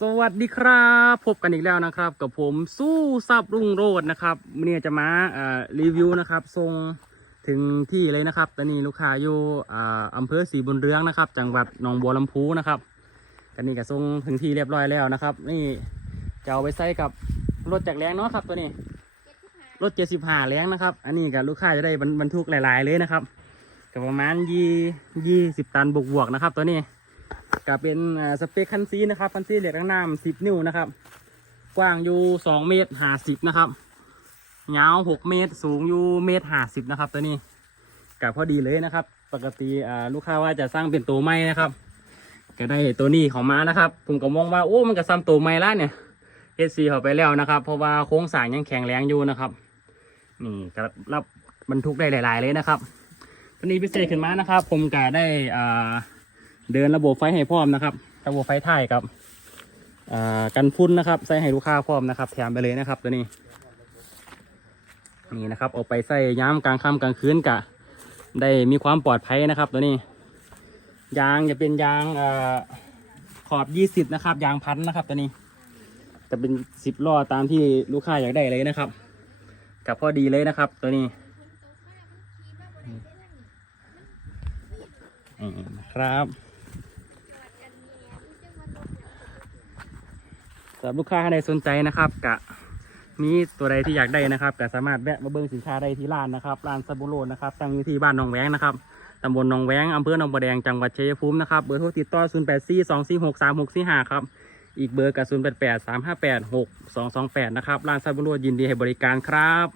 สวัสดีครับ พบกันอีกแล้วนะครับ กับผมสู้ซับรุ่งโรจน์นะครับวันนี้จะมาเอ่อรีวิวนะครับส่งถึงที่เลยนะครับ ตอนนี้ลูกค้าอยู่อ่าอำเภอศรีบุญเรืองนะครับ จังหวัดหนองบัวลำพูนะครับกันนี้ก็ส่งถึงที่เรียบร้อยแล้วนะครับ นี่จะเอาไปใส่กับรถจักรแรงเนาะครับตัวนี้ รถเจ็ดสิบห้าแรงนะครับ อันนี้กับลูกค้าจะได้บรรทุกหลาย ๆ เลยนะครับก็ประมาณยี่ยี่สิบตันบวกๆนะครับ ตัวนี้ ก็เป็นสเปคคันซีนะครับคันซีเหล็กน้ำสิบนิ้วนะครับ กว้างอยู่สองเมตรห้าสิบนะครับยาวหกเมตรสูงอยู่เมตรห้าสิบนะครับ ตัวนี้กับพอดีเลยนะครับ ปกติลูกค้าว่าจะสร้างเป็นตัวไม้นะครับ ก็ได้ตัวนี้ของมานะครับ ผมก็มองว่าโอ้มันก็ซ้ำตัวไม้ละเนี่ยเอสซีเขาไปแล้วนะครับ เพราะว่าโครงสางยังแข็งแรงอยู่นะครับ นี่ก็รับบรรทุกได้หลาย ๆ เลยนะครับตัวนี้พิเศษขึ้นมานะครับ ผมก็ได้อ่า เดินระบบไฟให้พร้อมนะครับ ระบบไฟถ่ายกับอ่ากันฟุ้นนะครับ ใส่ให้ลูกค้าพร้อมนะครับ แถมไปเลยนะครับตัวนี้ นี่นะครับเอาไปใส่ย้ำกลางค่ำกลางคืนกะ ได้มีความปลอดภัยนะครับ ตัวนี้ ยางจะเป็นยางอขอบยี่สิบนะครับ ยางพันนะครับ ตัวนี้ จะเป็นสิบล้อตามที่ลูกค้าอยากได้เลยนะครับ กับพอดีเลยนะครับ ตัวนี้ครับำหรับลูกค้าท่านใดสนใจนะครับกะมีตัวใดที่อยากได้นะครับก็สามารถแวะมาเบิ่งสินค้าได้ที่ร้านนะครับร้านซาบุโรนะครับตั้งอยู่ที่บ้านหนองแวงนะครับตำบลหนองแวงอำเภอหนองบัวแดงจังหวัดชัยภูมินะครับเบอร์โทรติดต่อ 0 8 4 2 4 6 3 6 4 5 ครับ อีกเบอร์กับ 0 8 8 3 5 8 6 2 2 8 นะครับร้านซาบุโรยินดีให้บริการครับ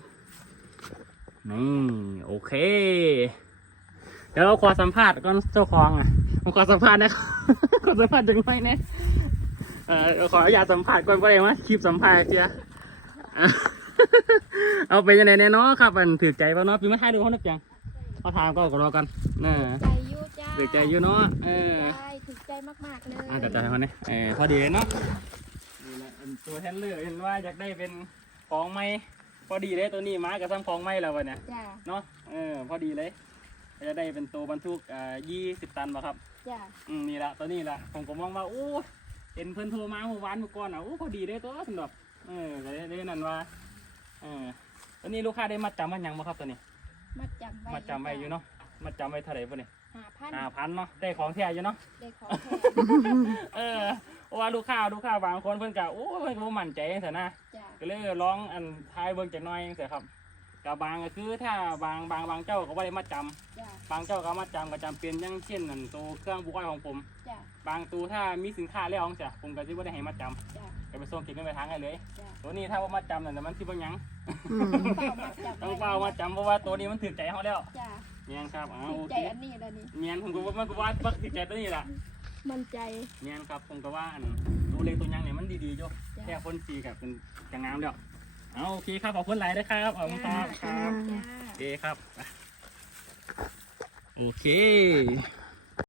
นี่โอเค เดี๋ยวเราขอสัมภาษณ์ก่อนเจ้าของอะผมขอสัมภาษณ์นะขอสัมภาษณ์จังไหมเนี่ย เออขออนุญาตสัมผัสก่อนว่าเองว่าคลิปสัมภาษณ์เจียอะเอาไปยังไงเนี่ยเนาะครับมันถือใจป่ะเนาะพี่มาถ่ายดูเขาหนักจังเขาถามก็รอกันเน่ใจอยูจ้าถือใจอยู่เนาะเออใจถึกใจมากๆเลยอะกัดใจเขาเนี่ยเออพอดีเลยเนาะนี่แหละอันตัวแทนเลือกเห็นว่าอยากได้เป็นของไม้พอดีเลยตัวนี้มากับซ้ำของไม้แล้ววะเนี่ยจ้าเนาะเออพอดีเลยจะได้เป็นตัวบรรทุกอ่ายี่สิบตันป่ะครับจ้าอืมนี่ละตัวนี้ละผมก็มองว่าโอ้ เห็นเพิ่นโทรมาเมื่อวานเมื่อก่อนอะโอ้พอดีเลยตัวสำหรับเออก็เลยเลยนั่นว่าเออตอนนี้ลูกค้าได้มัดจำมันยังบ่ครับตัวนี้ มัดจำไว้มัดจำไว้อยู่เนาะมัดจำไว้เท่าไหร่ป่ะนี่ห้าพันห้าพันเนาะได้ของแท้อยู่เนาะได้ของแถมเออเพราะว่าลูกค้าลูกค้าบางคนเพิ่นกะโอ้เพิ่นก็บ่มั่นใจจังซี่นะจ้าก็เลยลองอันทายเบิ่งจักหน่อยจังซี่ครับ กับบางก็คือถ้าบางบางบางเจ้าก็บ่ได้มัดจำจ้าบางเจ้าก็มัดจำก็จำเป็นอย่างเช่นอันตัวเครื่องบุกไฟของผม จ้าบางตัวถ้ามีสินค้าแล้วจังซี่ผมก็สิบ่ได้ให้มัดจำจ้าก็ไปส่งเก็บเงินไปทางให้เลย จ้าตัวนี้ถ้าว่ามาจำนั่นน่ะมันสิบ่หยังเป้ามัดจำต้องเฝ้ามาจำเพราะว่าตัวนี้มันถือใจเขาแล้วจ้าเนียนครับอ้าวถึโอกใจเคอันนี้แล้วนี่เนียนผมก็ว่ามันก็ว่าบักถือใจตัวนี้ล่ะ มันใจ เนียนครับผมก็ว่าอันตัวเล็กตัวยังเนี่ยมันดีๆอยู่จ้าแค่คนสีกับเป็นกระงามเดียว เอาโอเคครับขอบคุณหลายนะครับขอบคุณครับครับจ้าโอเคครับ โอเค